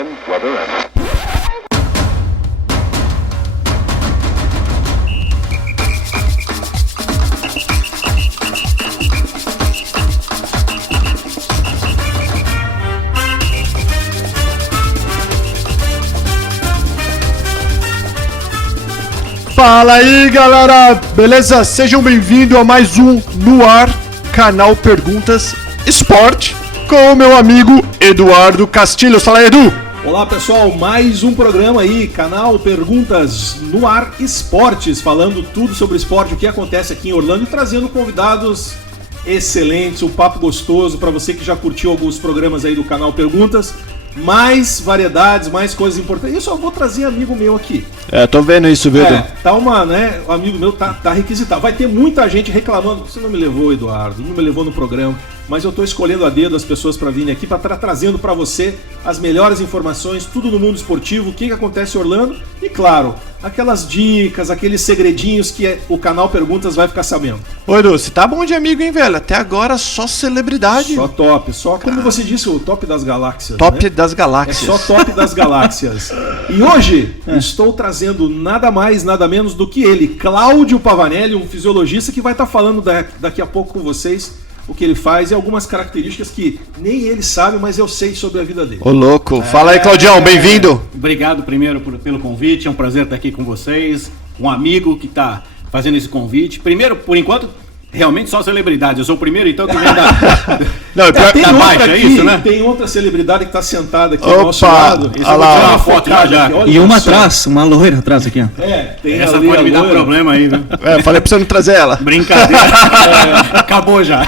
time, weather, and... Fala aí, galera! Beleza? Sejam bem-vindos a mais um No Ar, canal Perguntas Esporte, com o meu amigo Eduardo Castilhos. Fala aí, Edu! Olá, pessoal, mais um programa aí, canal Perguntas No Ar Esportes, falando tudo sobre esporte, o que acontece aqui em Orlando e trazendo convidados excelentes, um papo gostoso para você que já curtiu alguns programas aí do canal Perguntas. Mais variedades, mais coisas importantes. Eu só vou trazer amigo meu aqui. Tô vendo isso, viu, Edu? Tá uma, né? O amigo meu tá requisitado. Vai ter muita gente reclamando. Você não me levou, Eduardo, não me levou no programa. Mas eu tô escolhendo a dedo as pessoas para virem aqui, para estar trazendo para você as melhores informações, tudo no mundo esportivo, o que acontece em Orlando e, claro, aquelas dicas, aqueles segredinhos que o canal Perguntas vai ficar sabendo. Ô, Edu, você tá bom de amigo, hein, velho? Até agora só celebridade. Só top, só como você disse, o top das galáxias. Top, né? Das galáxias. É só top das galáxias. E hoje estou trazendo nada mais, nada menos do que ele, Cláudio Pavanelli, um fisiologista que vai estar falando daqui a pouco com vocês o que ele faz e algumas características que nem ele sabe, mas eu sei sobre a vida dele. Ô, louco. Fala aí, Claudião, bem-vindo. Obrigado primeiro pelo convite, é um prazer estar aqui com vocês. Um amigo que está fazendo esse convite. Primeiro, por enquanto, realmente só celebridade. Eu sou o primeiro, então, que vem da... Não, tem da outra baixa, aqui, é isso, né? Tem outra celebridade que está sentada aqui Opa, ao nosso lado. olha lá. Tirar uma foto já. Olha E uma só. atrás, uma loira atrás aqui, ó. Tem Essa ali pode a me dar loira. problema aí, viu? Falei pra você não trazer ela. Brincadeira. Acabou já.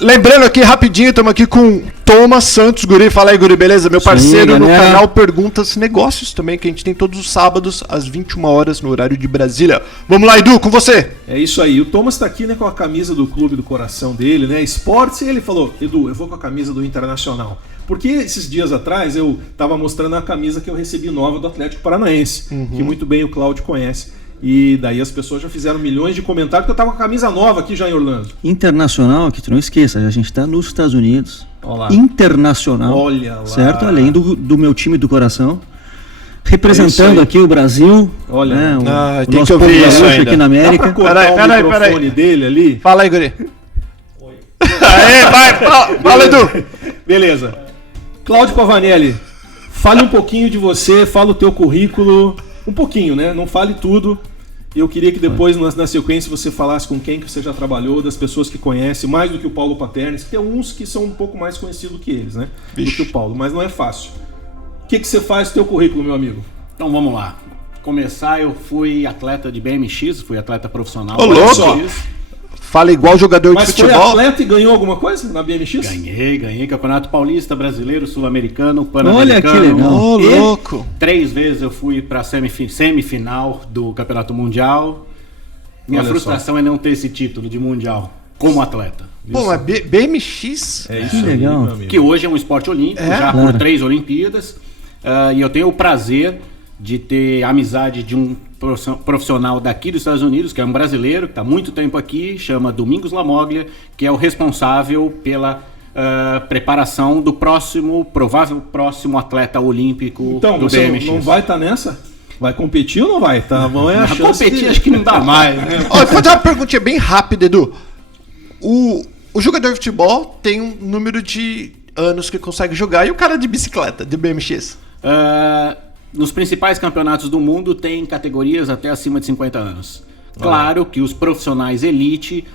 Lembrando aqui, rapidinho, estamos aqui com Thomas Santos, Guri. Fala aí, Guri, beleza? Meu parceiro no galera. canal Perguntas Negócios também, que a gente tem todos os sábados, às 21 horas, no horário de Brasília. Vamos lá, Edu, com você. É isso aí. O Thomas está aqui, né, com a camisa do clube do coração dele, né? Esportes, e ele falou: Edu, eu vou com a camisa do Internacional. Porque esses dias atrás eu estava mostrando a camisa que eu recebi nova do Atlético Paranaense, que muito bem o Cláudio conhece. E daí as pessoas já fizeram milhões de comentários porque eu tava com a camisa nova aqui já em Orlando. Internacional, que tu não esqueça, a gente tá nos Estados Unidos. Olha lá. Internacional. Olha lá. Certo? Além do meu time do coração. É isso Representando aí. aqui o Brasil. Olha. né, Ah, o tem nosso que ouvir povo isso gaúcho ainda. aqui na Dá América. pra cortar o microfone dele ali? Fala aí, Guri. Oi. Aê, vai, fala, Edu. Beleza. Cláudio Pavanelli, fale um pouquinho de você, fala o teu currículo. Um pouquinho, né? Não fale tudo. Eu queria que depois, na sequência, você falasse com quem que você já trabalhou, das pessoas que conhece, mais do que o Paulo Paternes, que tem uns que são um pouco mais conhecidos que eles, né? Do que o Paulo, mas não é fácil. O que você faz no teu currículo, meu amigo? Então vamos lá. Começar, eu fui atleta de BMX, fui atleta profissional. Ô, louco! BMX. Fala igual jogador Mas de foi futebol. atleta e ganhou alguma coisa na BMX? Ganhei Campeonato Paulista, Brasileiro, Sul-Americano, Olha Pan-Americano. que legal. Ô, E- louco. 3 vezes eu fui para semifinal do Campeonato Mundial. Minha Olha frustração é não ter esse título de Mundial como atleta. Pô, mas BMX? É isso Que aí, legal. meu amigo. Que hoje é um esporte olímpico, já Claro. por 3 Olimpíadas. E eu tenho o prazer de ter amizade de um profissional daqui dos Estados Unidos, que é um brasileiro, que está há muito tempo aqui, chama Domingos Lamoglia, que é o responsável pela preparação do provável próximo atleta olímpico Então, do você BMX. não vai estar nessa? Vai competir ou não vai? Tá bom, é a chance Competir de... acho que não dá mais, né? Ó, eu vou fazer uma perguntinha bem rápida, Edu. O jogador de futebol tem um número de anos que consegue jogar e o cara de bicicleta, de BMX? Nos principais campeonatos do mundo tem categorias até acima de 50 anos. Claro que os profissionais elite,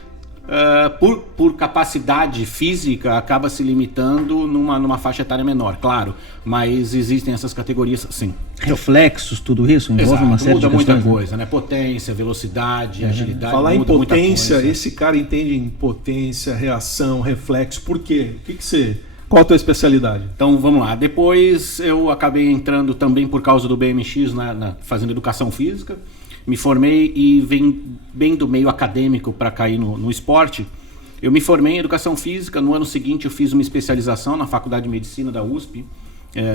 por capacidade física, acaba se limitando numa faixa etária menor, claro. Mas existem essas categorias, sim. Reflexos, tudo isso envolve Exato, uma série muda de muita questões. né? coisa, né? Potência, velocidade, agilidade. Falar em muda muita potência, coisa. esse cara entende em potência, reação, reflexo. Por quê? Qual a tua especialidade? Então vamos lá. Depois eu acabei entrando também por causa do BMX, fazendo educação física. Me formei e vem bem do meio acadêmico para cair no esporte. Eu me formei em educação física. No ano seguinte eu fiz uma especialização na Faculdade de Medicina da USP,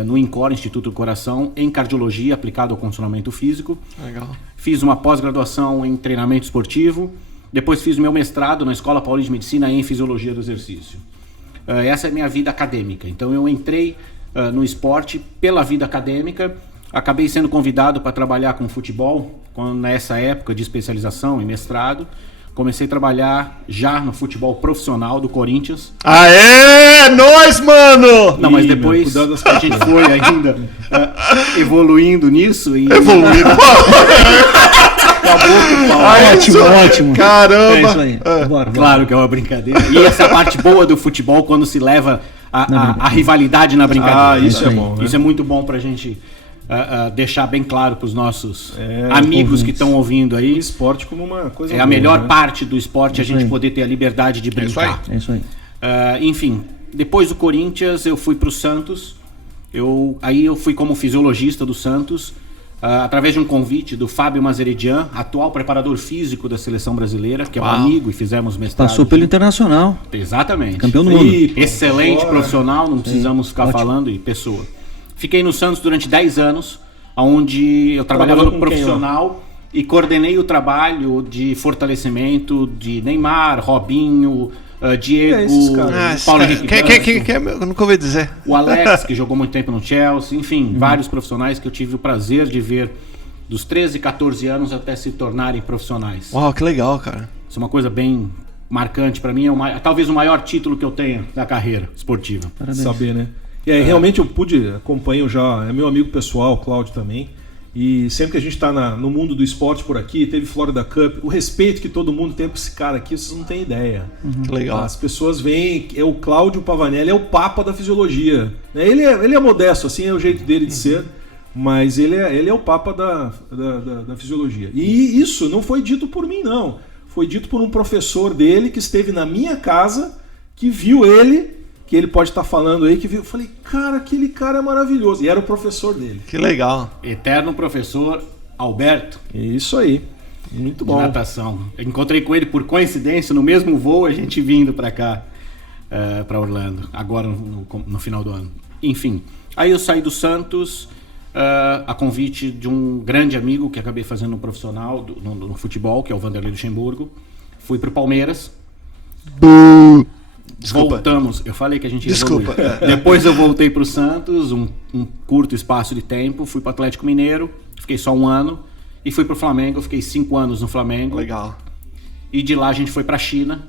no INCOR, Instituto do Coração, em cardiologia aplicado ao condicionamento físico. Legal. Fiz uma pós-graduação em treinamento esportivo. Depois fiz o meu mestrado na Escola Paulista de Medicina em Fisiologia do Exercício. Essa é a minha vida acadêmica. Então eu entrei no esporte pela vida acadêmica. Acabei sendo convidado para trabalhar com futebol nessa época de especialização e mestrado. Comecei a trabalhar já no futebol profissional do Corinthians. Aê! Nós, mano! Não, mas depois a gente foi ainda evoluindo nisso. E... Evoluindo. Ótimo. Caramba! É isso aí. Bora. Claro que é uma brincadeira. E essa é a parte boa do futebol, quando se leva a rivalidade na brincadeira. Isso é bom, né? Isso é muito bom pra gente deixar bem claro pros nossos amigos que estão ouvindo aí. O esporte como uma coisa É a boa, melhor né? parte do esporte, a gente aí. poder ter a liberdade de brincar. É isso aí. Enfim, depois do Corinthians eu fui pro Santos. Aí eu fui como fisiologista do Santos, através de um convite do Fábio Mazeredian, atual preparador físico da seleção brasileira, que é um amigo, e fizemos mestrado. Passou pelo Internacional. Exatamente. Campeão do mundo. Excelente profissional, não precisamos ficar falando, e pessoa. Fiquei no Santos durante 10 anos, onde eu trabalhava Trabalhou no com quem, profissional e coordenei o trabalho de fortalecimento de Neymar, Robinho, Diego, esses caras? Paulo Henrique Ganso, Eu nunca ouvi dizer. o Alex, que jogou muito tempo no Chelsea, enfim, vários profissionais que eu tive o prazer de ver dos 13, 14 anos até se tornarem profissionais. Uau, que legal, cara. Isso é uma coisa bem marcante para mim, talvez o maior título que eu tenha da carreira esportiva. Parabéns. Saber, né? E aí, realmente eu acompanho já, é meu amigo pessoal, Cláudio também. E sempre que a gente está no mundo do esporte por aqui, teve Florida Cup, o respeito que todo mundo tem por esse cara aqui, vocês não têm ideia. Que legal. As pessoas veem, o Cláudio Pavanelli é o papa da fisiologia. Ele é modesto, assim é o jeito dele de ser, mas ele é o papa da fisiologia. E isso não foi dito por mim, não. Foi dito por um professor dele que esteve na minha casa, que viu ele, que ele pode estar falando aí, que viu. Eu falei, cara, aquele cara é maravilhoso. E era o professor dele. Que legal. Eterno professor Alberto, Isso aí. Muito de bom. natação. Eu encontrei com ele por coincidência no mesmo voo, a gente vindo para cá, para Orlando, agora no final do ano. Enfim, aí eu saí do Santos a convite de um grande amigo que acabei fazendo no profissional no futebol, que é o Vanderlei Luxemburgo. Fui pro Palmeiras. Desculpa. Voltamos, eu falei que a gente Desculpa. evoluiu. Depois eu voltei pro Santos, um curto espaço de tempo, fui pro Atlético Mineiro, fiquei só 1 ano, e fui pro Flamengo, fiquei 5 anos no Flamengo. Legal. E de lá a gente foi pra China.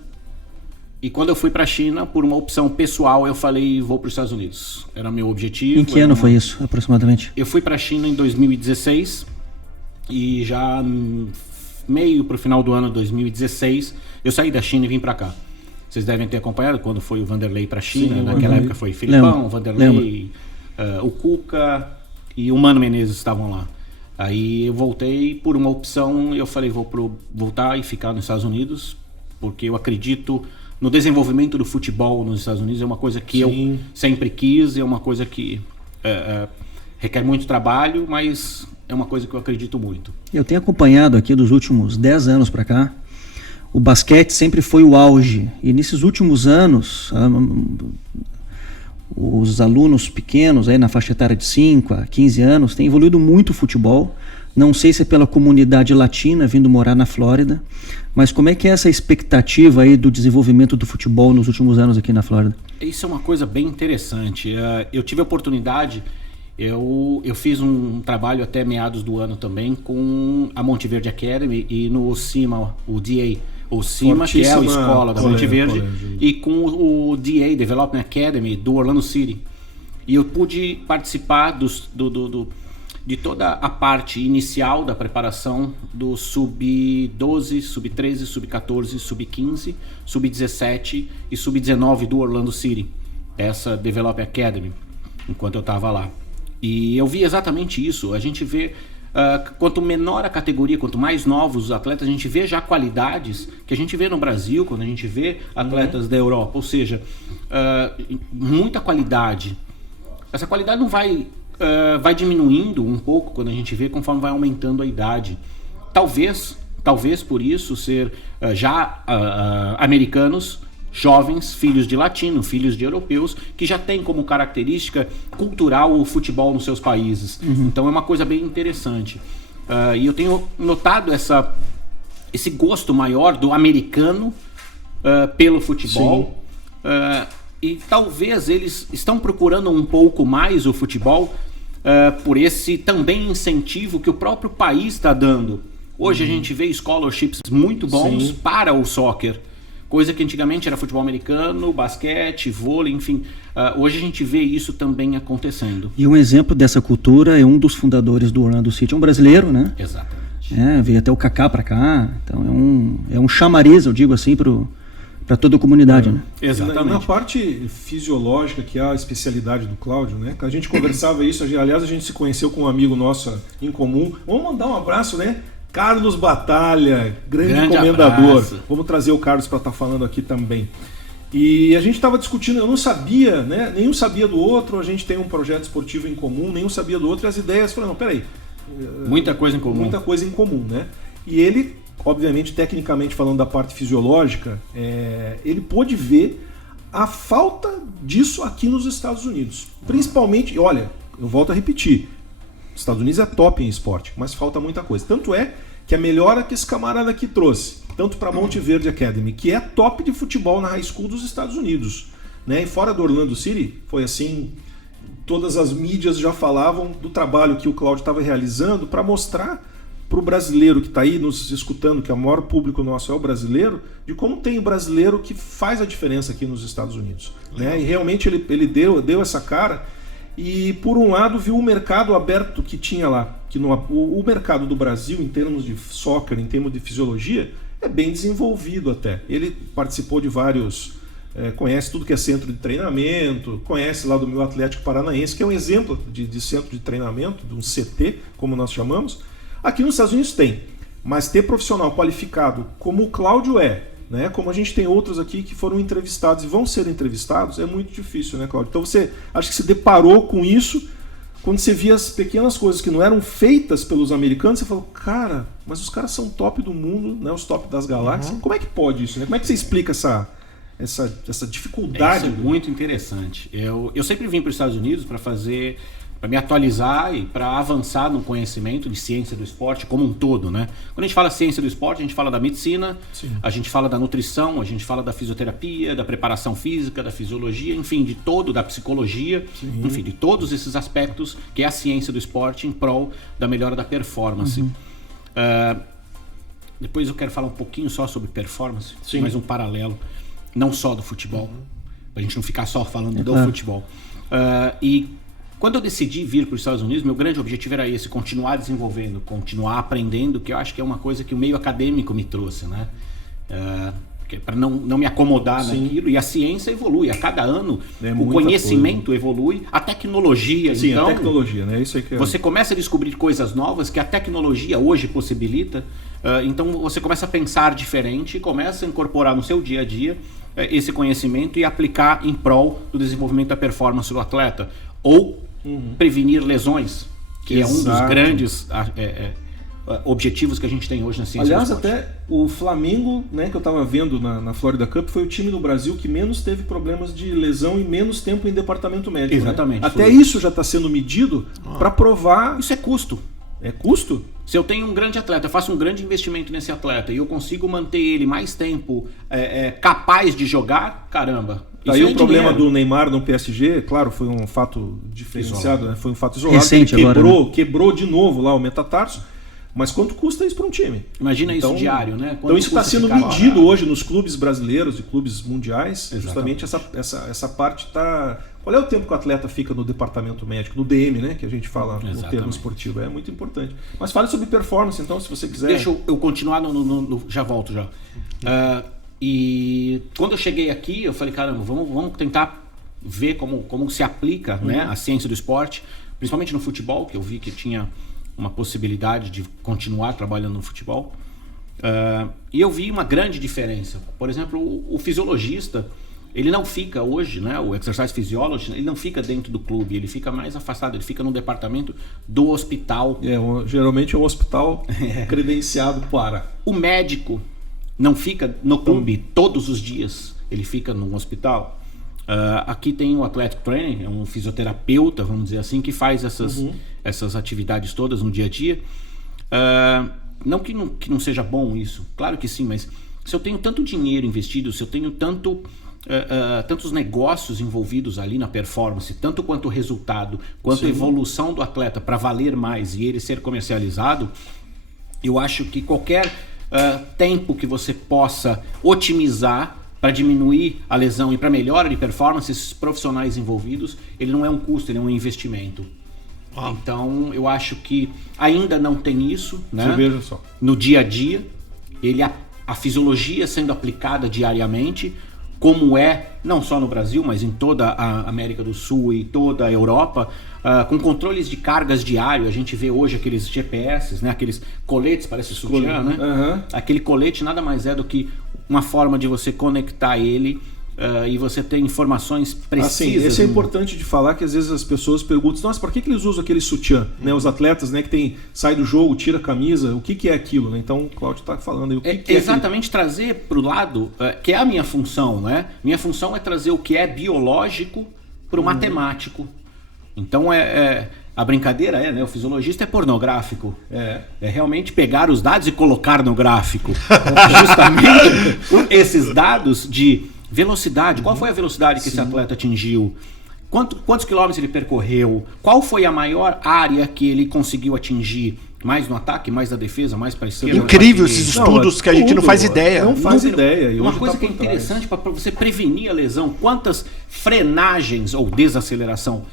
E quando eu fui pra China, por uma opção pessoal, eu falei, vou pros Estados Unidos. Era meu objetivo. Em que ano foi isso, aproximadamente? Eu fui pra China em 2016 e já meio pro final do ano de 2016, eu saí da China e vim pra cá. Vocês devem ter acompanhado quando foi o Vanderlei pra China. Sim, Naquela época foi Filipão, Lembro. Vanderlei, o Cuca e o Mano Menezes estavam lá. Aí eu voltei por uma opção, eu falei, vou voltar e ficar nos Estados Unidos, porque eu acredito no desenvolvimento do futebol nos Estados Unidos. É uma coisa que Sim. eu sempre quis, é uma coisa que requer muito trabalho, mas é uma coisa que eu acredito muito. Eu tenho acompanhado aqui dos últimos 10 anos para cá. O basquete sempre foi o auge. E nesses últimos anos, os alunos pequenos, aí na faixa etária de 5 a 15 anos, têm evoluído muito o futebol. Não sei se é pela comunidade latina vindo morar na Flórida, mas como é que é essa expectativa aí do desenvolvimento do futebol nos últimos anos aqui na Flórida? Isso é uma coisa bem interessante. Eu tive a oportunidade, eu fiz um trabalho até meados do ano também com a Monte Verde Academy e no CIMA, o DA, o CIMA, que é a Fortíssima escola da Monte Verde, colégio. e com o DA, Development Academy, do Orlando City. E eu pude participar de toda a parte inicial da preparação do Sub-12, Sub-13, Sub-14, Sub-15, Sub-17 e Sub-19 do Orlando City, essa Development Academy, enquanto eu estava lá. E eu vi exatamente isso. A gente vê, quanto menor a categoria, quanto mais novos os atletas, a gente vê já qualidades que a gente vê no Brasil, quando a gente vê atletas da Europa. Ou seja, muita qualidade. Essa qualidade não vai diminuindo um pouco quando a gente vê, conforme vai aumentando a idade. Talvez por isso ser americanos, jovens, filhos de latino, filhos de europeus, que já têm como característica cultural o futebol nos seus países. Então é uma coisa bem interessante. E eu tenho notado esse gosto maior do americano pelo futebol. E talvez eles estão procurando um pouco mais o futebol por esse também incentivo que o próprio país está dando. Hoje a gente vê scholarships muito bons para o soccer. Coisa que antigamente era futebol americano, basquete, vôlei, enfim. Hoje a gente vê isso também acontecendo. E um exemplo dessa cultura é um dos fundadores do Orlando City, um brasileiro, né? Exatamente. Veio até o Kaká para cá. Então é um chamariz, eu digo assim, para toda a comunidade, né? Exatamente. Na parte fisiológica, que é a especialidade do Cláudio, né? A gente conversava isso, aliás, a gente se conheceu com um amigo nosso em comum. Vamos mandar um abraço, né? Carlos Batalha, grande comendador. Abraço. Vamos trazer o Carlos para estar falando aqui também. E a gente estava discutindo, eu não sabia, né? Nenhum sabia do outro, a gente tem um projeto esportivo em comum, nenhum sabia do outro, e as ideias falaram, não, peraí. Muita coisa em comum. Muita coisa em comum, né? E ele, obviamente, tecnicamente falando da parte fisiológica, ele pôde ver a falta disso aqui nos Estados Unidos. Principalmente, olha, eu volto a repetir, os Estados Unidos é top em esporte, mas falta muita coisa. Tanto é que a melhora que esse camarada aqui trouxe, tanto para Monte Verde Academy, que é top de futebol na high school dos Estados Unidos, né? E fora do Orlando City, foi assim, todas as mídias já falavam do trabalho que o Cláudio estava realizando para mostrar para o brasileiro que está aí nos escutando, que o maior público nosso é o brasileiro, de como tem o brasileiro que faz a diferença aqui nos Estados Unidos, né? E realmente ele deu essa cara. E, por um lado, viu o mercado aberto que tinha lá. Que o mercado do Brasil, em termos de soccer, em termos de fisiologia, é bem desenvolvido até. Ele participou de vários... conhece tudo que é centro de treinamento, conhece lá do meu Atlético Paranaense, que é um exemplo de centro de treinamento, de um CT, como nós chamamos. Aqui nos Estados Unidos tem. Mas ter profissional qualificado, como o Cláudio né? Como a gente tem outros aqui que foram entrevistados e vão ser entrevistados, é muito difícil, né, Cláudio? Então você acho que se deparou com isso quando você via as pequenas coisas que não eram feitas pelos americanos, você falou, cara, mas os caras são top do mundo, né? Os top das galáxias. Como é que pode isso, né? Como é que você explica essa dificuldade? Isso é muito interessante. Eu sempre vim para os Estados Unidos para me atualizar e para avançar no conhecimento de ciência do esporte como um todo, né? Quando a gente fala ciência do esporte, a gente fala da medicina, a gente fala da nutrição, a gente fala da fisioterapia, da preparação física, da fisiologia, enfim, da psicologia, enfim, de todos esses aspectos que é a ciência do esporte em prol da melhora da performance. Depois eu quero falar um pouquinho só sobre performance, mais um paralelo, não só do futebol, para a gente não ficar só falando do futebol. E quando eu decidi vir para os Estados Unidos, meu grande objetivo era esse, continuar desenvolvendo, continuar aprendendo, que eu acho que é uma coisa que o meio acadêmico me trouxe, né? Para não me acomodar naquilo, e a ciência evolui, a cada ano o conhecimento evolui, a tecnologia, então, a tecnologia, né? Isso aí que você começa a descobrir coisas novas que a tecnologia hoje possibilita, então você começa a pensar diferente e começa a incorporar no seu dia a dia esse conhecimento e aplicar em prol do desenvolvimento da performance do atleta, ou prevenir lesões, que é um dos grandes objetivos que a gente tem hoje na ciência do esporte. Aliás, até o Flamengo, né, que eu estava vendo na Florida Cup, foi o time no Brasil que menos teve problemas de lesão e menos tempo em departamento médico. Exatamente. Né? Até isso já está sendo medido para provar... Isso é custo. É custo? Se eu tenho um grande atleta, eu faço um grande investimento nesse atleta e eu consigo manter ele mais tempo capaz de jogar, caramba. Daí o problema do Neymar no PSG, claro, foi um fato diferenciado, né? Foi um fato isolado. Recente ele agora, né? Quebrou de novo lá o metatarso. Mas quanto custa isso para um time? Imagina isso diário, né? Então isso está sendo medido hoje nos clubes brasileiros e clubes mundiais. Exatamente. Justamente essa parte está... Qual é o tempo que o atleta fica no departamento médico, no DM, né? Que a gente fala no termo esportivo. É muito importante. Mas fale sobre performance, então, se você quiser. Deixa eu continuar já volto já. E quando eu cheguei aqui, eu falei, caramba, vamos tentar ver como se aplica, né, a ciência do esporte, principalmente no futebol, que eu vi que tinha uma possibilidade de continuar trabalhando no futebol. E eu vi uma grande diferença. Por exemplo, o fisiologista, ele não fica hoje, né, o exercise physiologist, ele não fica dentro do clube, ele fica mais afastado, ele fica no departamento do hospital. Geralmente é um hospital credenciado para. O médico não fica no clube todos os dias, ele fica num hospital. Aqui tem o athletic training, é um fisioterapeuta, vamos dizer assim, que faz essas atividades todas no dia a dia. Não que não seja bom isso, claro que sim, mas se eu tenho tanto dinheiro investido, se eu tenho tanto tantos negócios envolvidos ali na performance, tanto quanto o resultado, quanto a evolução do atleta para valer mais e ele ser comercializado, eu acho que qualquer tempo que você possa otimizar para diminuir a lesão e para melhora de performance, esses profissionais envolvidos, ele não é um custo, ele é um investimento. Então, eu acho que ainda não tem isso, né? Veja só. No dia a dia, a fisiologia sendo aplicada diariamente, como não só no Brasil, mas em toda a América do Sul e toda a Europa, com controles de cargas diário. A gente vê hoje aqueles GPS, né? Aqueles coletes, parece sutiã, né? Uhum. Aquele colete nada mais é do que uma forma de você conectar ele e você ter informações precisas. Assim, esse é importante de falar, que às vezes as pessoas perguntam, nossa, por que eles usam aquele sutiã? Né? Os atletas, né, que sai do jogo, tira a camisa, o que é aquilo? Né? Então o Cláudio está falando aí, o que é exatamente aquilo? Trazer para o lado, que é a minha função, né? Minha função é trazer o que é biológico para o matemático. Então a brincadeira né? O fisiologista é pornográfico. É realmente pegar os dados e colocar no gráfico. Justamente esses dados de velocidade. Qual foi a velocidade que esse atleta atingiu? Quantos quilômetros ele percorreu? Qual foi a maior área que ele conseguiu atingir? Mais no ataque, mais na defesa, mais para a esquerda? Incrível esses estudos que a gente não faz ideia. Não faz ideia. E uma hoje coisa que é interessante para você prevenir a lesão, quantas frenagens ou desaceleração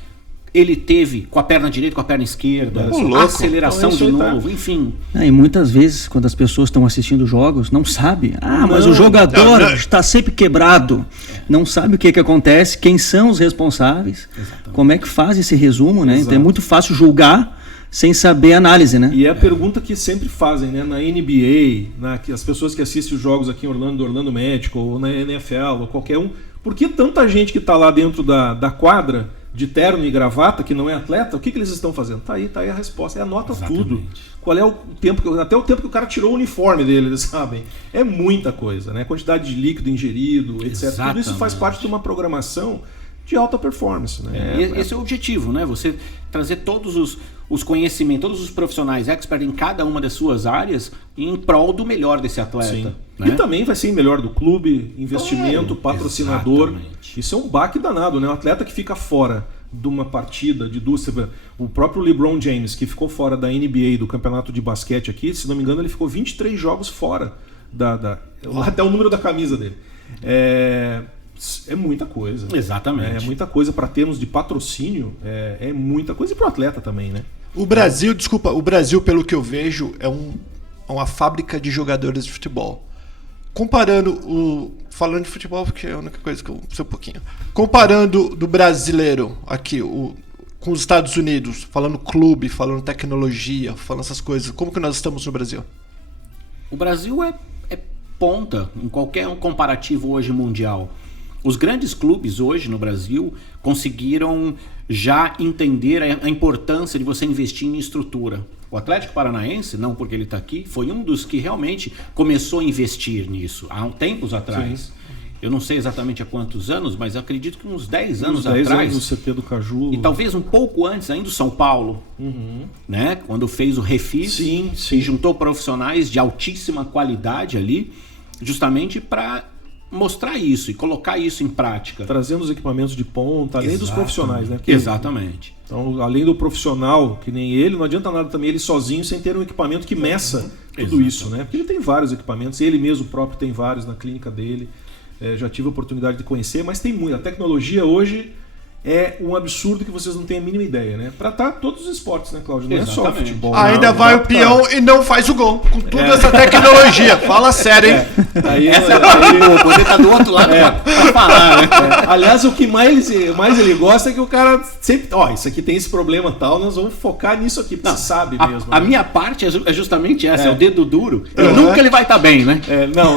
ele teve com a perna direita, com a perna esquerda, aceleração então, de novo, enfim. E muitas vezes, quando as pessoas estão assistindo jogos, não sabem. Mas o jogador está sempre quebrado. Não sabe o que acontece, quem são os responsáveis, como é que faz esse resumo, né? Então é muito fácil julgar sem saber a análise, né? E é a pergunta que sempre fazem, né? Na NBA, as pessoas que assistem os jogos aqui em Orlando Magic, ou na NFL, ou qualquer um, por que tanta gente que está lá dentro da quadra de terno e gravata, que não é atleta, o que eles estão fazendo? Tá aí a resposta, anota tudo. Qual é o tempo, até o tempo que o cara tirou o uniforme dele, eles sabem. É muita coisa, né? Quantidade de líquido ingerido, etc. Exatamente. Tudo isso faz parte de uma programação de alta performance, né? Esse é o objetivo, né? Você trazer todos os conhecimentos, todos os profissionais expert em cada uma das suas áreas em prol do melhor desse atleta. Sim. Né? E também vai ser melhor do clube, investimento, patrocinador. Exatamente. Isso é um baque danado, né? Um atleta que fica fora de uma partida, de duas... O próprio LeBron James, que ficou fora da NBA, do campeonato de basquete aqui, se não me engano, ele ficou 23 jogos fora até o número da camisa dele. É muita coisa. Exatamente. É muita coisa para termos de patrocínio, é muita coisa. E para o atleta também, né? O Brasil, pelo que eu vejo, é uma fábrica de jogadores de futebol. Falando de futebol, porque é a única coisa que eu sei um pouquinho. Comparando do brasileiro aqui, com os Estados Unidos, falando clube, falando tecnologia, falando essas coisas, como que nós estamos no Brasil? O Brasil é ponta em qualquer comparativo hoje mundial. Os grandes clubes hoje no Brasil conseguiram já entender a importância de você investir em estrutura. O Atlético Paranaense, não porque ele está aqui, foi um dos que realmente começou a investir nisso há tempos atrás. Sim. Eu não sei exatamente há quantos anos, mas acredito que uns 10 anos atrás. 10 anos no CT do Caju. E talvez um pouco antes ainda o São Paulo, né? Quando fez o Refis, e juntou profissionais de altíssima qualidade ali, justamente para mostrar isso e colocar isso em prática. Trazendo os equipamentos de ponta, além dos profissionais, né? Exatamente. Então, além do profissional, que nem ele, não adianta nada também ele sozinho sem ter um equipamento que meça tudo isso, né? Porque ele tem vários equipamentos, ele mesmo próprio tem vários na clínica dele. Já tive a oportunidade de conhecer, mas tem muito. A tecnologia hoje é um absurdo que vocês não têm a mínima ideia, né? Para estar todos os esportes, né, Cláudio? Não é só futebol. Ainda vai o peão e não faz o gol. Com toda essa tecnologia. Fala sério, hein? Você tá do outro lado pra falar, né? Aliás, o que mais ele gosta é que o cara sempre... isso aqui tem esse problema tal, nós vamos focar nisso aqui, porque você sabe mesmo. A minha parte é justamente essa, é o dedo duro. E nunca ele vai estar bem, né?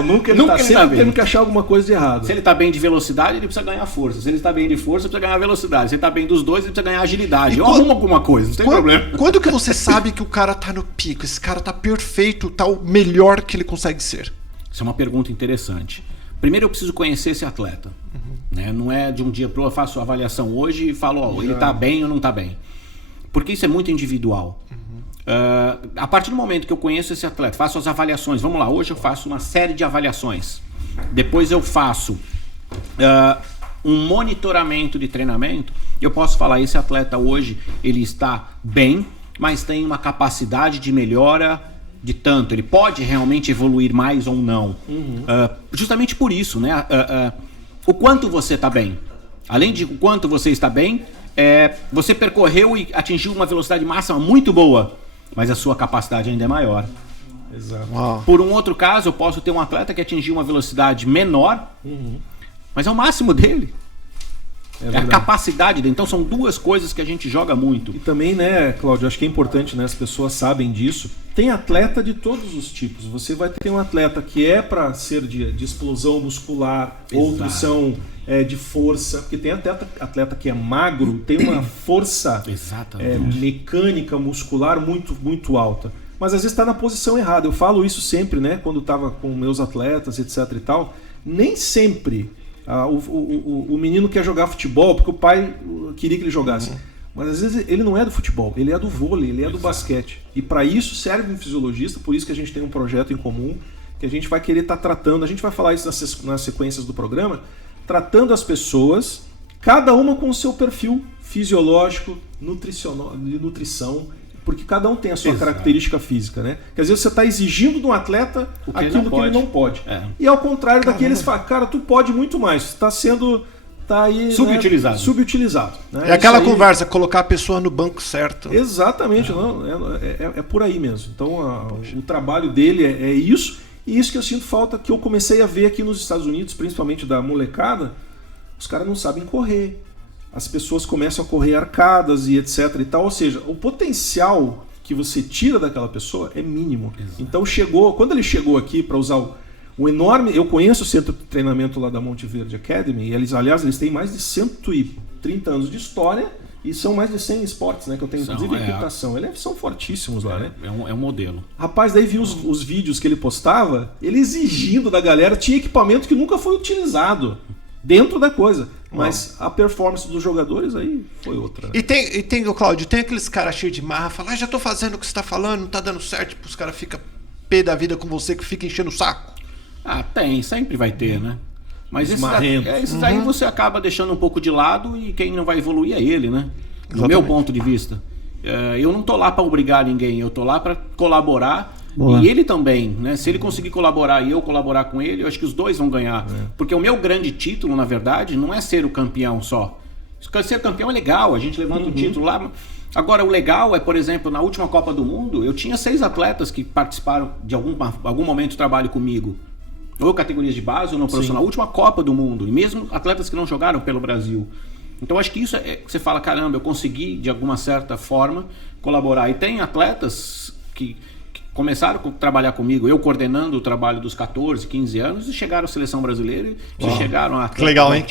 Nunca ele tá sempre tendo que achar alguma coisa de errado. Se ele tá bem de velocidade, ele precisa ganhar força. Se ele tá bem de força, ele precisa ganhar velocidade. Se ele tá bem dos dois, ele precisa ganhar agilidade. Arruma alguma coisa, não tem problema. Quando que você sabe que o cara tá no pico? Esse cara tá perfeito, tá o melhor que ele consegue ser? Isso é uma pergunta interessante. Primeiro eu preciso conhecer esse atleta. Né? Não é de um dia pro outro, eu faço a avaliação hoje e falo, ele tá bem ou não tá bem. Porque isso é muito individual. A partir do momento que eu conheço esse atleta, faço as avaliações. Vamos lá, hoje eu faço uma série de avaliações. Depois eu faço um monitoramento de treinamento, eu posso falar, esse atleta hoje ele está bem, mas tem uma capacidade de melhora de tanto, ele pode realmente evoluir mais ou não. Justamente por isso, né? O quanto você está bem. Além de o quanto você está bem, você percorreu e atingiu uma velocidade máxima muito boa, mas a sua capacidade ainda é maior. Exato. Por um outro caso, eu posso ter um atleta que atingiu uma velocidade menor, mas é o máximo dele. É a capacidade dele. Então são duas coisas que a gente joga muito. E também, né, Cláudio, acho que é importante, né, as pessoas sabem disso. Tem atleta de todos os tipos. Você vai ter um atleta que é para ser de explosão muscular, outros são de força, porque tem atleta que é magro, tem uma força mecânica muscular muito, muito alta. Mas às vezes está na posição errada. Eu falo isso sempre, né, quando estava com meus atletas, etc e tal. Nem sempre o menino quer jogar futebol porque o pai queria que ele jogasse. Mas às vezes ele não é do futebol, ele é do vôlei, ele é do basquete. E para isso serve um fisiologista, por isso que a gente tem um projeto em comum, que a gente vai querer estar tratando, a gente vai falar isso nas sequências do programa, tratando as pessoas, cada uma com o seu perfil fisiológico, nutricional, de nutrição, porque cada um tem a sua característica física, né? Que às vezes você está exigindo de um atleta aquilo que ele não pode. E ao contrário daqueles, cara, tu pode muito mais, você está sendo... Tá aí, subutilizado. Né? Subutilizado. Né? É aquela conversa, colocar a pessoa no banco certo. Exatamente, não, é por aí mesmo. Então o trabalho dele é isso, e isso que eu sinto falta, que eu comecei a ver aqui nos Estados Unidos, principalmente da molecada, os caras não sabem correr. As pessoas começam a correr arcadas e etc e tal, ou seja, o potencial que você tira daquela pessoa é mínimo. Exato. Então quando ele chegou aqui para usar o enorme... Eu conheço o centro de treinamento lá da Monte Verde Academy, e eles têm mais de 130 anos de história e são mais de 100 esportes, né? Que eu tenho, inclusive, equitação. Eles são fortíssimos lá, né? É um modelo. Rapaz, daí vi os vídeos que ele postava, ele exigindo da galera, tinha equipamento que nunca foi utilizado dentro da coisa. Mas a performance dos jogadores aí foi outra. Né? E tem, Cláudio, tem aqueles caras cheios de marra, falam, já tô fazendo o que você tá falando, não tá dando certo, tipo, os caras ficam pé da vida com você, que fica enchendo o saco. Sempre vai ter, né? Mas esses aí você acaba deixando um pouco de lado e quem não vai evoluir é ele, né? Do meu ponto de vista. Eu não tô lá para obrigar ninguém, eu tô lá para colaborar. Boa. E ele também, né? Se ele conseguir colaborar e eu colaborar com ele, eu acho que os dois vão ganhar. Porque o meu grande título, na verdade, não é ser o campeão só. Ser campeão é legal, a gente levanta o título lá. Agora, o legal é, por exemplo, na última Copa do Mundo, eu tinha 6 atletas que participaram de algum momento do trabalho comigo. Ou categorias de base ou não profissional. A última Copa do Mundo. E mesmo atletas que não jogaram pelo Brasil. Então acho que isso você fala, caramba, eu consegui de alguma certa forma colaborar. E tem atletas que começaram a trabalhar comigo, eu coordenando o trabalho dos 14, 15 anos, e chegaram à seleção brasileira e chegaram a... Que legal, hein?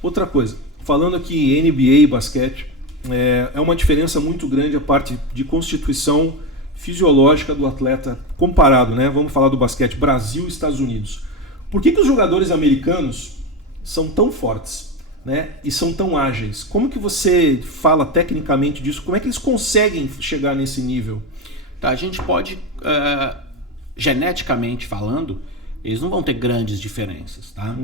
Outra coisa, falando aqui em NBA e basquete, é uma diferença muito grande a parte de constituição fisiológica do atleta comparado, né? Vamos falar do basquete Brasil e Estados Unidos. Por que os jogadores americanos são tão fortes, né? E são tão ágeis? Como que você fala tecnicamente disso? Como é que eles conseguem chegar nesse nível? A gente pode, geneticamente falando, eles não vão ter grandes diferenças, tá?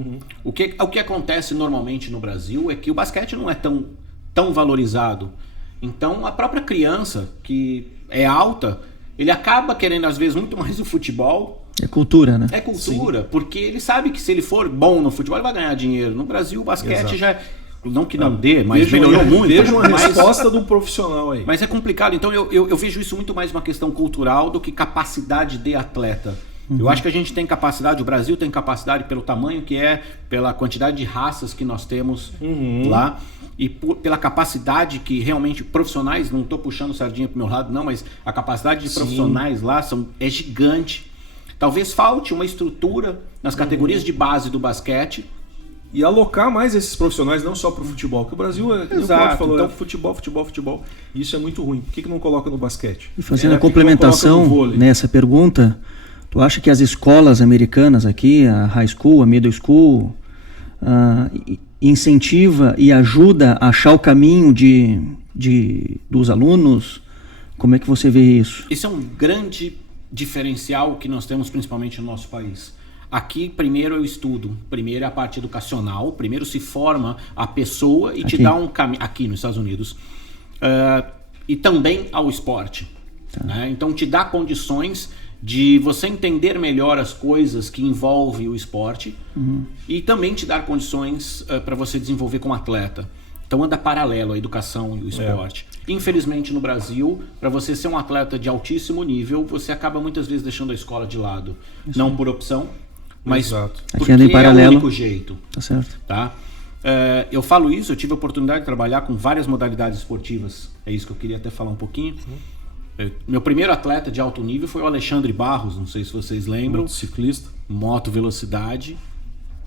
O que acontece normalmente no Brasil é que o basquete não é tão valorizado. Então a própria criança que é alta, ele acaba querendo às vezes muito mais o futebol. É cultura, né? É cultura, porque ele sabe que se ele for bom no futebol, ele vai ganhar dinheiro. No Brasil, o basquete já... Não que não dê, mas melhorou muito. Vejo uma resposta do profissional aí. Mas é complicado. Então eu vejo isso muito mais uma questão cultural do que capacidade de atleta. Eu acho que a gente tem capacidade, o Brasil tem capacidade pelo tamanho que é, pela quantidade de raças que nós temos lá, e pela capacidade que realmente profissionais, não estou puxando sardinha pro meu lado não, mas a capacidade de profissionais lá é gigante. Talvez falte uma estrutura nas categorias de base do basquete, e alocar mais esses profissionais, não só para o futebol, que o Brasil falou, então, futebol. Isso é muito ruim. Por que não coloca no basquete? E fazendo a complementação nessa pergunta, tu acha que as escolas americanas aqui, a high school, a middle school, incentiva e ajuda a achar o caminho dos alunos? Como é que você vê isso? Isso é um grande diferencial que nós temos principalmente no nosso país. Aqui, primeiro eu estudo, primeiro é a parte educacional, primeiro se forma a pessoa e te Aqui. dá um caminho, aqui nos Estados Unidos, e também ao esporte. Né? Então te dá condições de você entender melhor as coisas que envolvem o esporte e também te dar condições para você desenvolver como atleta. Então anda paralelo a educação e o esporte. Infelizmente no Brasil, para você ser um atleta de altíssimo nível, você acaba muitas vezes deixando a escola de lado. Não por opção, mas Exato. porque anda em é o paralelo. único jeito. Tá certo. Tá? Eu falo isso, eu tive a oportunidade de trabalhar com várias modalidades esportivas. É isso que eu queria até falar um pouquinho. Meu primeiro atleta de alto nível foi o Alexandre Barros, não sei se vocês lembram. Ciclista. Moto velocidade.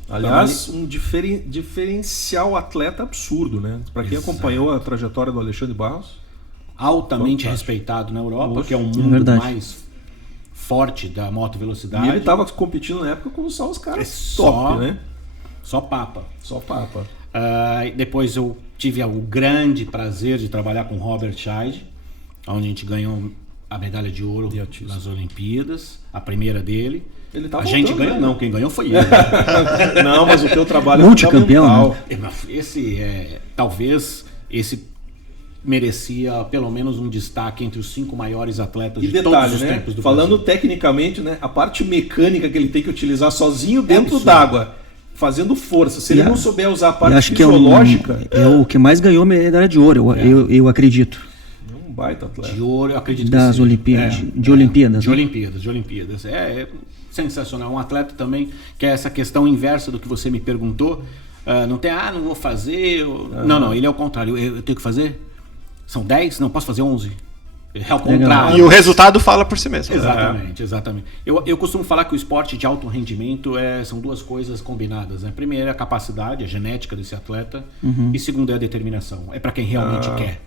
Aliás, um diferencial atleta absurdo, né? Para quem acompanhou a trajetória do Alexandre Barros. Altamente Fantástico. respeitado na Europa, Nossa, que é um mundo verdade. mais forte da moto velocidade. E ele estava competindo na época com só os caras só- top, né? Só papa. Só papa. Depois eu tive o grande prazer de trabalhar com Robert Scheid, onde a gente ganhou a medalha de ouro De autismo. nas Olimpíadas, a primeira dele. Ele tá A gente voltando, ganhou né? não, quem ganhou foi ele. Não, mas o teu trabalho Multicampeão, fundamental. Talvez esse merecia pelo menos um destaque entre os 5 maiores atletas E de detalhe, todos os né? tempos do Falando Brasil. tecnicamente, né? A parte mecânica que ele tem que utilizar sozinho dentro absurdo. d'água, fazendo força. Se E ele a- não souber usar a E parte acho que fisiológica, é o que mais ganhou medalha de ouro, eu acredito. é um baita atleta. De ouro, eu acredito que Das seja. Olimpíadas, de Olimpíadas, De né? Olimpíadas. É sensacional. Um atleta também, que é essa questão inversa do que você me perguntou. Não tem, não vou fazer. Não, ele é o contrário. Eu tenho que fazer? São 10? Não, posso fazer 11. É ao contrário. E o resultado fala por si mesmo. Exatamente. Eu costumo falar que o esporte de alto rendimento são duas coisas combinadas. Né? Primeiro é a capacidade, a genética desse atleta. E segundo é a determinação. É para quem realmente quer.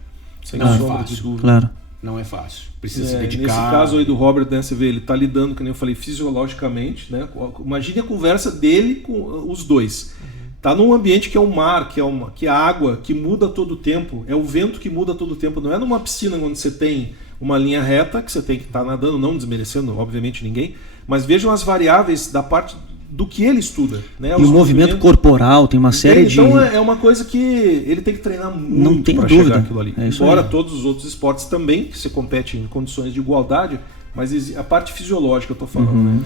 Sem Não é sombra de fácil. dúvida. Claro. Não é fácil. Precisa se Nesse dedicar. caso aí do Robert, né, você vê, ele tá lidando, como eu falei, fisiologicamente, né? Imagine a conversa dele com os dois. Tá num ambiente que é o mar, que é a água, que muda todo o tempo, é o vento que muda todo o tempo. Não é numa piscina onde você tem uma linha reta, que você tem que estar nadando, não desmerecendo, obviamente, ninguém, mas vejam as variáveis da parte do que ele estuda. Né? E o movimento corporal, tem uma série de... Então é uma coisa que ele tem que treinar Não muito tem para dúvida. chegar aquilo ali. É isso Embora aí. todos os outros esportes também, que você compete em condições de igualdade, mas a parte fisiológica eu tô falando, né?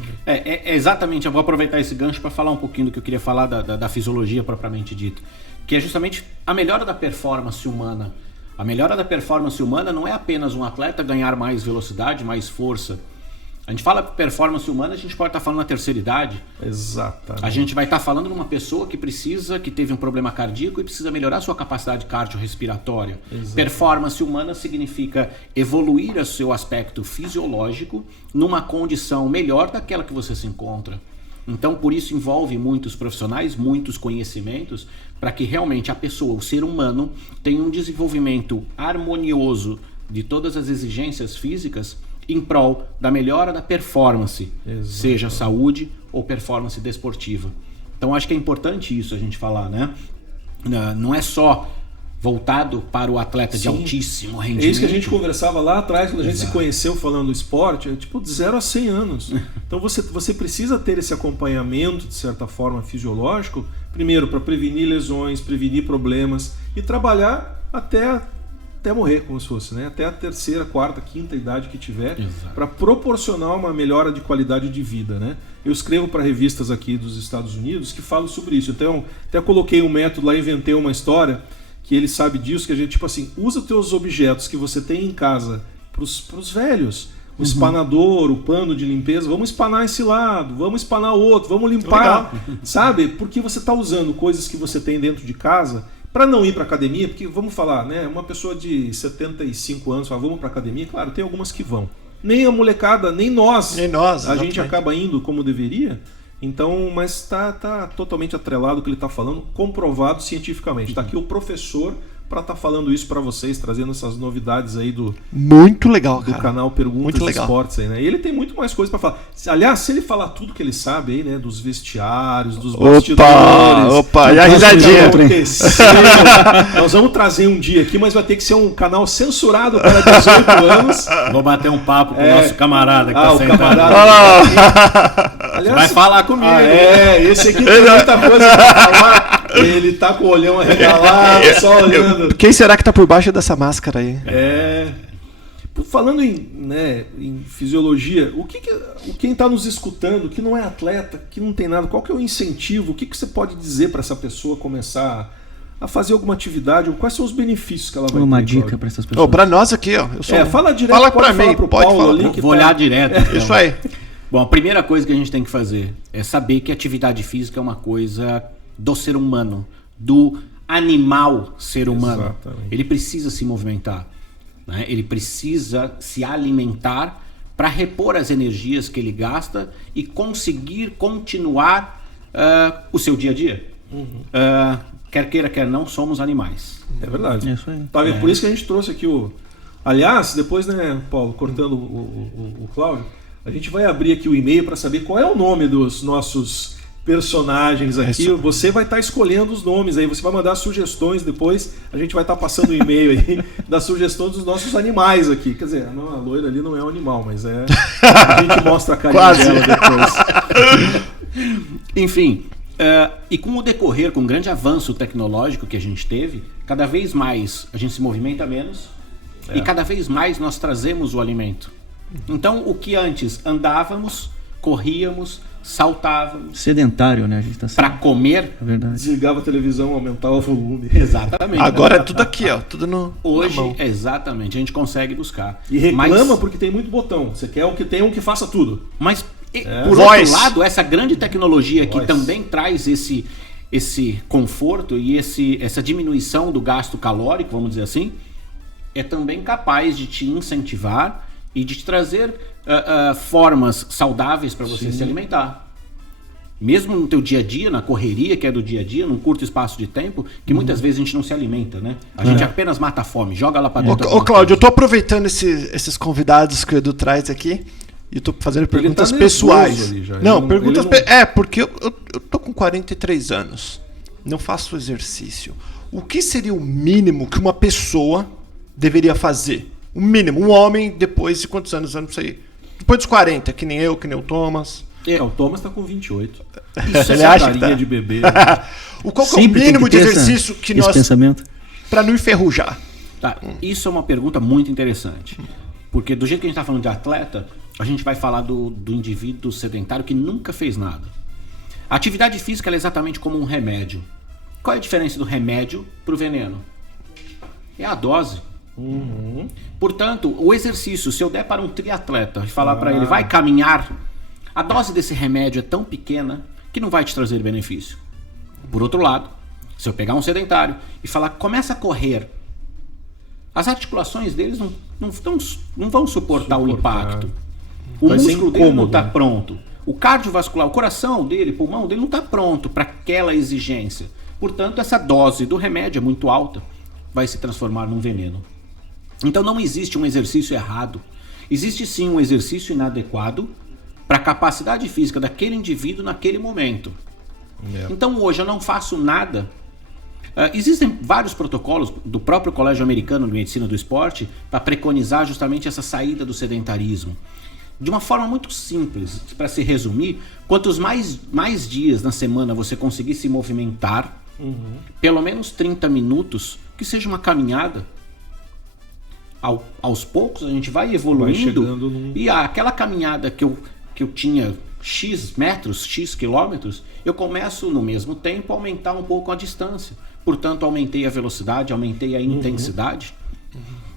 Exatamente, eu vou aproveitar esse gancho para falar um pouquinho do que eu queria falar da fisiologia propriamente dito, que é justamente a melhora da performance humana. A melhora da performance humana não é apenas um atleta ganhar mais velocidade, mais força. A gente fala performance humana, a gente pode estar falando na terceira idade. Exatamente. A gente vai estar falando numa pessoa que teve um problema cardíaco e precisa melhorar sua capacidade cardiorrespiratória. Performance humana significa evoluir o seu aspecto fisiológico numa condição melhor daquela que você se encontra. Então, por isso envolve muitos profissionais, muitos conhecimentos, para que realmente a pessoa, o ser humano, tenha um desenvolvimento harmonioso de todas as exigências físicas em prol da melhora da performance, seja saúde ou performance desportiva. Então acho que é importante isso a gente falar, né? Não é só voltado para o atleta de altíssimo rendimento. É isso que a gente conversava lá atrás, quando a gente se Exato. conheceu falando do esporte, tipo de 0 a 100 anos. Então você precisa ter esse acompanhamento, de certa forma, fisiológico, primeiro para prevenir lesões, prevenir problemas e trabalhar até morrer, como se fosse, né? Até a terceira, quarta, quinta idade que tiver, para proporcionar uma melhora de qualidade de vida, né? Eu escrevo para revistas aqui dos Estados Unidos que falam sobre isso. Então, até coloquei um método lá, inventei uma história que ele sabe disso, que a gente, tipo assim, usa os teus objetos que você tem em casa pros velhos. O espanador, o pano de limpeza, vamos espanar esse lado, vamos espanar o outro, vamos limpar, sabe? Porque você está usando coisas que você tem dentro de casa para não ir para academia, porque vamos falar, né? Uma pessoa de 75 anos fala, vamos para academia, claro, tem algumas que vão. Nem a molecada, nem nós. A exatamente. gente acaba indo como deveria. Então, mas tá totalmente atrelado o que ele está falando, comprovado cientificamente. Está aqui o professor para estar falando isso para vocês, trazendo essas novidades aí do Muito legal, cara. canal Perguntas Muito de legal. Esportes aí, né? E ele tem muito mais coisa para falar. Aliás, se ele falar tudo que ele sabe aí, né, dos vestiários, dos bastidores, Opa, e a risadinha? aconteceu, nós vamos trazer um dia aqui, mas vai ter que ser um canal censurado para 18 anos. Vou bater um papo com o nosso camarada que Ah, tá o sentado. camarada. Aliás, Vai falar comigo. Esse aqui tem muita coisa pra falar. Ele tá com o olhão arregalado, só olhando. Quem será que tá por baixo dessa máscara aí? Falando em fisiologia, quem está nos escutando, que não é atleta, que não tem nada, qual que é o incentivo? O que você pode dizer para essa pessoa começar a fazer alguma atividade? Ou quais são os benefícios que ela vai ter? Uma dica para essas pessoas. Para nós aqui, ó. Fala direto. Fala para mim, pro pode Paulo falar. ali. Que Vou olhar direto. Então. Isso aí. Bom, a primeira coisa que a gente tem que fazer é saber que atividade física é uma coisa do ser humano, do animal ser humano. Exatamente. Ele precisa se movimentar, né? Ele precisa se alimentar para repor as energias que ele gasta e conseguir continuar o seu dia a dia. Quer queira, quer não, somos animais. É verdade. É isso aí. Tá vendo? Por isso que a gente trouxe aqui o... Aliás, depois, né, Paulo, cortando o Cláudio, a gente vai abrir aqui o e-mail para saber qual é o nome dos nossos personagens aqui. Você vai estar escolhendo os nomes aí, você vai mandar sugestões depois, a gente vai estar passando o e-mail aí das sugestões dos nossos animais aqui. Quer dizer, a loira ali não é um animal, mas a gente mostra a carinha dela depois. Enfim, e com o decorrer, com o grande avanço tecnológico que a gente teve, cada vez mais a gente se movimenta menos e cada vez mais nós trazemos o alimento. Então, o que antes andávamos, corríamos, saltávamos... Sedentário, né? A gente tá para comer. É verdade. Desligava a televisão, aumentava o volume. Exatamente. Agora é tudo aqui, ó. Tudo no. Hoje, na mão. exatamente, a gente consegue buscar. E reclama porque tem muito botão. Você quer o que tem um que faça tudo. Mas, por Voz. outro lado, essa grande tecnologia que Voz. também traz esse conforto e essa diminuição do gasto calórico, vamos dizer assim, é também capaz de te incentivar e de te trazer formas saudáveis para você se alimentar. Mesmo no teu dia a dia, na correria que é do dia a dia, num curto espaço de tempo, que muitas vezes a gente não se alimenta, né? A gente apenas mata a fome, joga lá para dentro. Ô, Cláudio, eu tô aproveitando esses convidados que o Edu traz aqui e tô fazendo perguntas pessoais. Ali já. Não, perguntas... ele não- É, porque eu tô com 43 anos, não faço exercício. O que seria o mínimo que uma pessoa deveria fazer? O mínimo, um homem, depois de quantos anos? Eu não sei. Depois dos 40, que nem eu, que nem o Thomas. O Thomas tá com 28. Isso, ele Essa acha que carinha tá. de bebê. Qual que é o Sempre tem mínimo que de ter exercício que esse nós... pensamento. Pra não enferrujar? Tá, isso é uma pergunta muito interessante. Porque do jeito que a gente está falando de atleta, a gente vai falar do indivíduo sedentário que nunca fez nada. A atividade física ela é exatamente como um remédio. Qual é a diferença do remédio para o veneno? É a dose. Portanto, o exercício, se eu der para um triatleta e falar para ele, vai caminhar, a dose desse remédio é tão pequena que não vai te trazer benefício. Por outro lado, se eu pegar um sedentário e falar, começa a correr, as articulações deles não vão suportar o impacto. O Vai ser músculo dele não incômodo, está né? pronto. O cardiovascular, o coração dele, o pulmão dele não está pronto para aquela exigência. Portanto, essa dose do remédio é muito alta, vai se transformar num veneno. Então não existe um exercício errado. Existe sim um exercício inadequado para a capacidade física daquele indivíduo naquele momento. Então hoje eu não faço nada. Existem vários protocolos do próprio Colégio Americano de Medicina do Esporte para preconizar justamente essa saída do sedentarismo. De uma forma muito simples, para se resumir, quantos mais dias na semana você conseguir se movimentar, pelo menos 30 minutos, que seja uma caminhada, aos poucos a gente vai evoluindo chegando num- e aquela caminhada que eu tinha X metros, X quilômetros, eu começo no mesmo tempo a aumentar um pouco a distância. Portanto, aumentei a velocidade, aumentei a intensidade.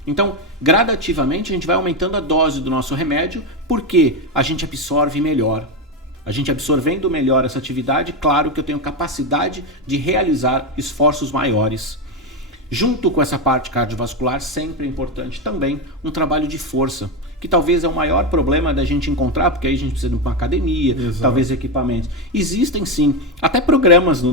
Então, gradativamente, a gente vai aumentando a dose do nosso remédio, porque a gente absorve melhor. A gente absorvendo melhor essa atividade, claro que eu tenho capacidade de realizar esforços maiores. Junto com essa parte cardiovascular, sempre é importante também um trabalho de força, que talvez é o maior problema da gente encontrar, porque aí a gente precisa de uma academia, talvez equipamentos. Existem sim, até programas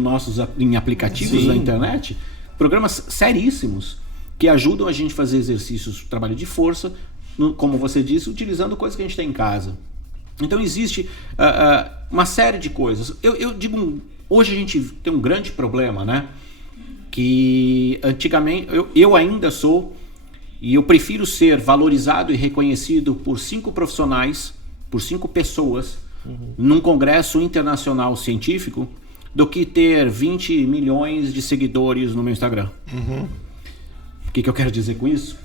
em aplicativos na internet, programas seríssimos, que ajudam a gente a fazer exercícios, trabalho de força, como você disse, utilizando coisas que a gente tem em casa. Então existe uma série de coisas. Eu digo, hoje a gente tem um grande problema, né? Que antigamente, eu ainda sou, e eu prefiro ser valorizado e reconhecido por 5 profissionais, por 5 pessoas, num congresso internacional científico do que ter 20 milhões de seguidores no meu Instagram. O que eu quero dizer com isso?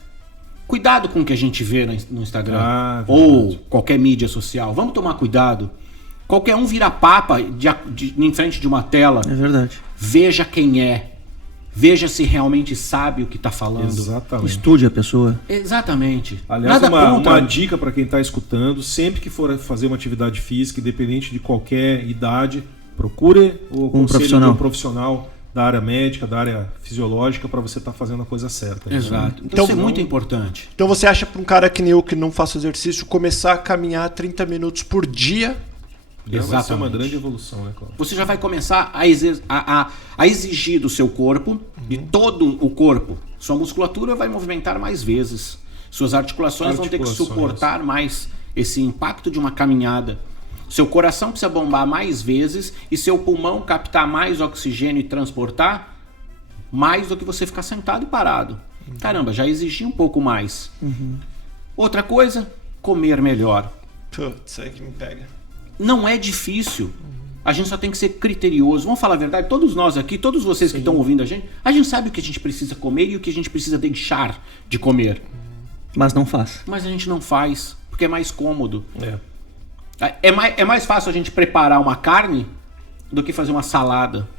Cuidado com o que a gente vê no Instagram ou qualquer mídia social. Vamos tomar cuidado. Qualquer um vira papa em frente de uma tela. É verdade. Veja quem é. Veja se realmente sabe o que está falando. Exatamente. Estude a pessoa. Exatamente. Aliás, Nada uma dica para quem está escutando, sempre que for fazer uma atividade física, independente de qualquer idade, procure o conselho de um profissional da área médica, da área fisiológica, para você estar fazendo a coisa certa. Exato. Então, isso é muito importante. Então você acha para um cara que nem eu, que não faço exercício, começar a caminhar 30 minutos por dia? Vai ser uma grande evolução, né, Cláudio? Você já vai começar a exigir do seu corpo, e todo o corpo, sua musculatura vai movimentar mais vezes. Suas articulações vão ter que suportar mais esse impacto de uma caminhada. Seu coração precisa bombar mais vezes e seu pulmão captar mais oxigênio e transportar mais do que você ficar sentado e parado. Caramba, já exigi um pouco mais. Outra coisa, comer melhor. Putz, aí que me pega. Não é difícil. A gente só tem que ser criterioso. Vamos falar a verdade, todos nós aqui, todos vocês que estão ouvindo a gente sabe o que a gente precisa comer e o que a gente precisa deixar de comer. Mas não faz. Mas a gente não faz, porque é mais cômodo. É mais fácil a gente preparar uma carne do que fazer uma salada.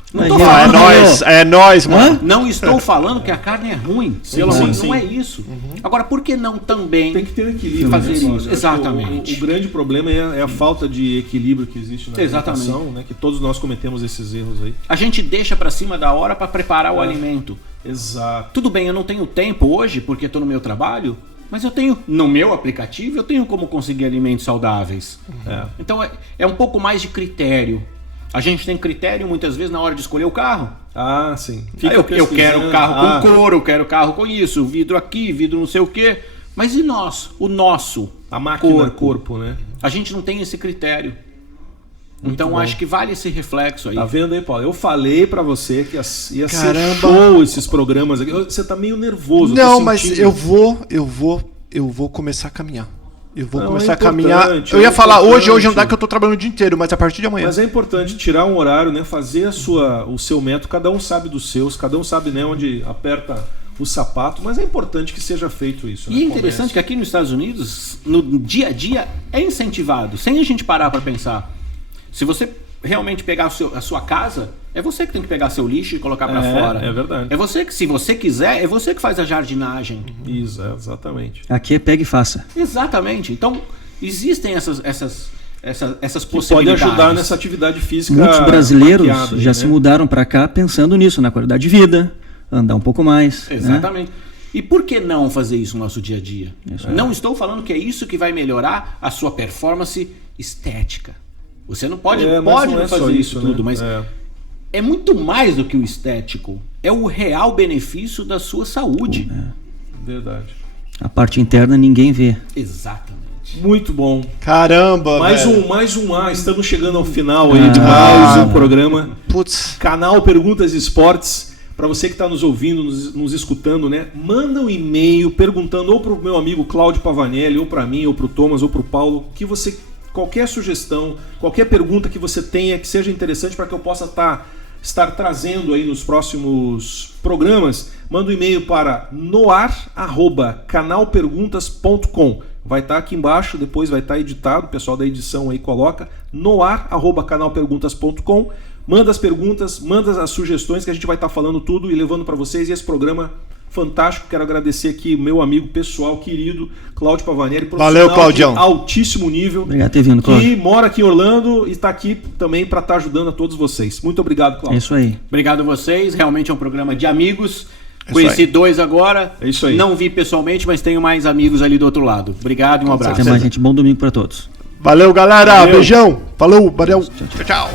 É nóis, mano. Não estou falando que a carne é ruim. Pelo amor, não é isso. Agora, por que não também tem que ter um equilíbrio, fazer né? isso? Exatamente. O grande problema é a falta de equilíbrio que existe na alimentação, né? Que todos nós cometemos esses erros aí. A gente deixa pra cima da hora pra preparar o alimento. Exato. Tudo bem, eu não tenho tempo hoje porque estou no meu trabalho, mas eu tenho no meu aplicativo, eu tenho como conseguir alimentos saudáveis. Então é um pouco mais de critério. A gente tem critério muitas vezes na hora de escolher o carro. Ah, sim. Eu quero carro com couro, eu quero carro com isso, vidro aqui, vidro não sei o quê. Mas e nós? O nosso. A máquina corpo, né? A gente não tem esse critério. Então acho que vale esse reflexo aí. Tá vendo aí, Paulo? Eu falei pra você que ia ser show esses programas aqui. Você tá meio nervoso. Não, mas eu vou começar a caminhar. Eu vou começar a caminhar. Eu ia falar hoje não dá que eu tô trabalhando o dia inteiro, mas a partir de amanhã. Mas é importante tirar um horário, né? Fazer o seu método. Cada um sabe dos seus, cada um sabe, né, onde aperta o sapato, mas é importante que seja feito isso. E é interessante que aqui nos Estados Unidos, no dia a dia, é incentivado, sem a gente parar para pensar. Se você realmente pegar a sua casa, é você que tem que pegar seu lixo e colocar para fora. É verdade. É você que, se você quiser, é você que faz a jardinagem. Isso, exatamente. Aqui é pega e faça. Exatamente. Então, existem essas possibilidades. Pode ajudar nessa atividade física. Muitos brasileiros já se mudaram para cá pensando nisso, na qualidade de vida, andar um pouco mais. Exatamente. Né? E por que não fazer isso no nosso dia a dia? Isso não estou falando que é isso que vai melhorar a sua performance estética. Você não pode não fazer isso tudo, né? Mas é muito mais do que o estético. É o real benefício da sua saúde. Verdade. A parte interna ninguém vê. Exatamente. Muito bom. Caramba, mais um. Estamos chegando ao final aí de mais um programa. Putz. Canal Perguntas e Esportes. Para você que está nos ouvindo, nos escutando, né? Manda um e-mail perguntando ou para o meu amigo Cláudio Pavanelli, ou para mim, ou para o Thomas, ou para o Paulo, qualquer sugestão, qualquer pergunta que você tenha que seja interessante para que eu possa estar trazendo aí nos próximos programas, manda um e-mail para noar@canalperguntas.com. Vai estar aqui embaixo, depois vai estar editado, o pessoal da edição aí coloca noar@canalperguntas.com. Manda as perguntas, manda as sugestões que a gente vai estar falando tudo e levando para vocês. E esse programa fantástico, quero agradecer aqui o meu amigo pessoal, querido, Cláudio Pavanelli, profissional. Valeu, Claudião. De altíssimo nível. Obrigado por ter vindo, Cláudio. Que mora aqui em Orlando e está aqui também para estar ajudando a todos vocês. Muito obrigado, Cláudio. É isso aí. Obrigado a vocês, realmente é um programa de amigos. Conheci 2 agora. É isso aí. Não vi pessoalmente, mas tenho mais amigos ali do outro lado. Obrigado e um abraço. Até mais, gente. Bom domingo para todos. Valeu, galera. Valeu. Beijão. Falou. Valeu. Tchau.